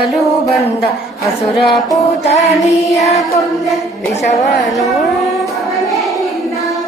ಸುರಲು ಬಂದ ಅಸುರ ಪೂತನಿಯ ಕೊಂದ ವಿಷವನು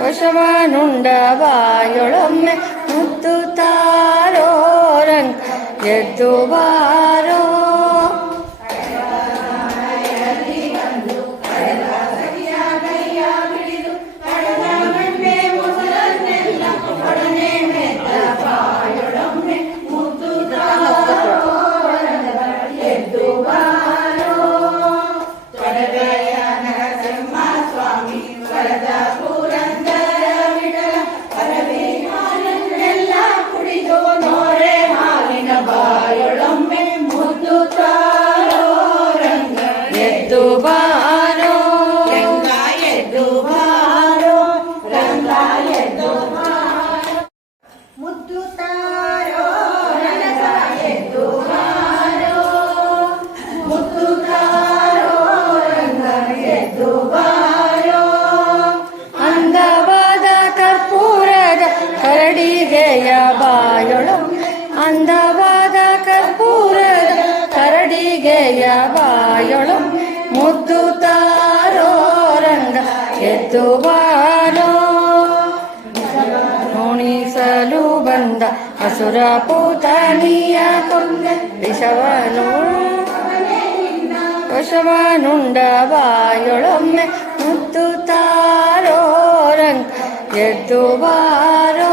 ವಶವನುಂಡ ಬಾಯೊಳೊಮ್ಮೆ ಮುತ್ತು ತಾರೋರನ್ ಎದ್ದು ಬಾರೋ അന്തവാദ കർപ്പൂരത കരടികയവായോളം മുത്തു താരോരംഗ എത്തുവാരോണിസലൂബന്ധ അസുരപൂതനിയ കൊണ്ട്വാനുണ്ടവായോളം മുത്തു താരോരംഗ് എത്തുവാരോ